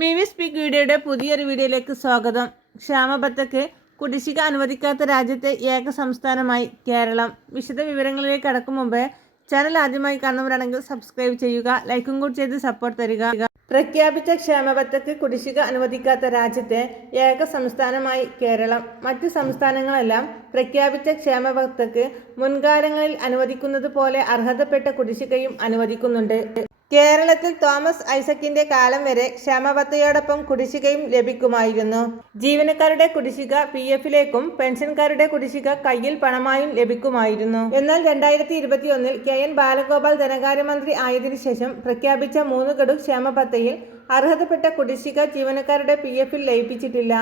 Mivi speak വീഡിയോയുടെ പുതിയൊരു വീഡിയോയിലേക്ക് സ്വാഗതം. ക്ഷാമബത്തയ്ക്ക് കുടിശ്ശിക അനുവദിക്കാത്ത രാജ്യത്തെ ഏക സംസ്ഥാനമായി കേരളം. വിശദ വിവരങ്ങളിലേക്ക് കടക്കും മുമ്പേ ചാനൽ ആദ്യമായി കാണുന്നവരാണെങ്കിൽ സബ്സ്ക്രൈബ് ചെയ്യുക, ലൈക്കും കൂടി ചെയ്ത് സപ്പോർട്ട് തരിക. പ്രഖ്യാപിച്ച ക്ഷാമബത്തയ്ക്ക് കുടിശ്ശിക അനുവദിക്കാത്ത രാജ്യത്തെ ഏക സംസ്ഥാനമായി കേരളം. മറ്റ് സംസ്ഥാനങ്ങളെല്ലാം പ്രഖ്യാപിച്ച ക്ഷാമബത്തയ്ക്ക് മുൻകാലങ്ങളിൽ അനുവദിക്കുന്നത് പോലെ അർഹതപ്പെട്ട കുടിശ്ശികയും അനുവദിക്കുന്നുണ്ട്. കേരളത്തിൽ തോമസ് ഐസക്കിന്റെ കാലം വരെ ക്ഷാമബത്തയോടൊപ്പം കുടിശ്ശികയും ലഭിക്കുമായിരുന്നു. ജീവനക്കാരുടെ കുടിശ്ശിക PF-ലേക്കും പെൻഷൻകാരുടെ കുടിശ്ശിക കയ്യിൽ പണമായും ലഭിക്കുമായിരുന്നു. എന്നാൽ 2021 KN ബാലഗോപാൽ ധനകാര്യമന്ത്രി ആയതിനു ശേഷം പ്രഖ്യാപിച്ച 3 ഗഡു ക്ഷാമബത്തയിൽ അർഹതപ്പെട്ട കുടിശ്ശിക ജീവനക്കാരുടെ PF-ൽ ലയിപ്പിച്ചിട്ടില്ല.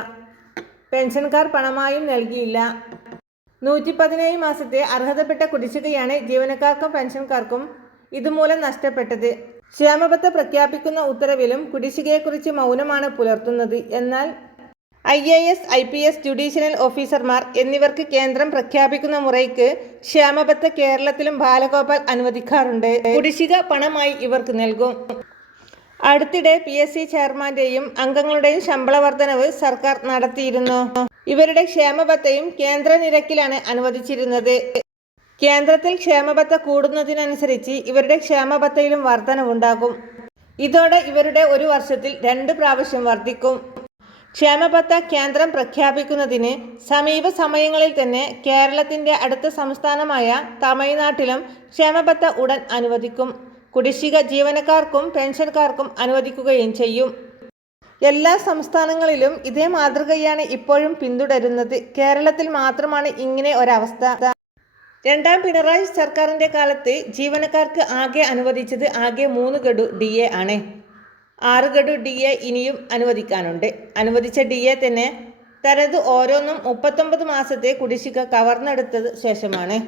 പെൻഷൻകാർ പണമായും നൽകിയില്ല. 117 മാസത്തെ അർഹതപ്പെട്ട കുടിശ്ശികയാണ് ജീവനക്കാർക്കും പെൻഷൻകാർക്കും ഇതുമൂലം നഷ്ടപ്പെട്ടത്. ക്ഷാമബത്ത പ്രഖ്യാപിക്കുന്ന ഉത്തരവിലും കുടിശ്ശികയെക്കുറിച്ച് മൗനമാണ് പുലർത്തുന്നത്. എന്നാൽ IAS, IPS, ജുഡീഷ്യൽ ഓഫീസർമാർ എന്നിവർക്ക് കേന്ദ്രം പ്രഖ്യാപിക്കുന്ന മുറയ്ക്ക് ക്ഷാമബത്ത കേരളത്തിലും ബാലഗോപാൽ അനുവദിക്കാറുണ്ട്. കുടിശ്ശിക പണമായി ഇവർക്ക് നൽകും. അടുത്തിടെ PSC ചെയർമാന്റെയും അംഗങ്ങളുടെയും ശമ്പള വർധനവ് സർക്കാർ നടത്തിയിരുന്നു. ഇവരുടെ ക്ഷേമബത്തയും കേന്ദ്ര നിരക്കിലാണ് അനുവദിച്ചിരുന്നത്. കേന്ദ്രത്തിൽ ക്ഷേമബത്ത കൂടുന്നതിനനുസരിച്ച് ഇവരുടെ ക്ഷേമബത്തയിലും വർധനവുണ്ടാകും. ഇതോടെ ഇവരുടെ ഒരു വർഷത്തിൽ 2 പ്രാവശ്യം വർദ്ധിക്കും. ക്ഷേമബത്ത കേന്ദ്രം പ്രഖ്യാപിക്കുന്നതിന് സമീപ സമയങ്ങളിൽ തന്നെ കേരളത്തിന്റെ അടുത്ത സംസ്ഥാനമായ തമിഴ്നാട്ടിലും ക്ഷേമബത്ത ഉടൻ അനുവദിക്കും. കുടിശ്ശിക ജീവനക്കാർക്കും പെൻഷൻകാർക്കും അനുവദിക്കുകയും ചെയ്യും. എല്ലാ സംസ്ഥാനങ്ങളിലും ഇതേ മാതൃകയാണ് ഇപ്പോഴും പിന്തുടരുന്നത്. കേരളത്തിൽ മാത്രമാണ് ഇങ്ങനെ ഒരവസ്ഥ. രണ്ടാം പിണറായി സർക്കാരിൻ്റെ കാലത്ത് ജീവനക്കാർക്ക് ആകെ അനുവദിച്ചത് 3 ഗഡു DA ആണ്. 6 ഗഡു DA ഇനിയും അനുവദിക്കാനുണ്ട്. അനുവദിച്ച DA തന്നെ തനത് ഓരോന്നും 39 മാസത്തെ കുടിശ്ശിക കവർന്നെടുത്ത ശേഷമാണ്.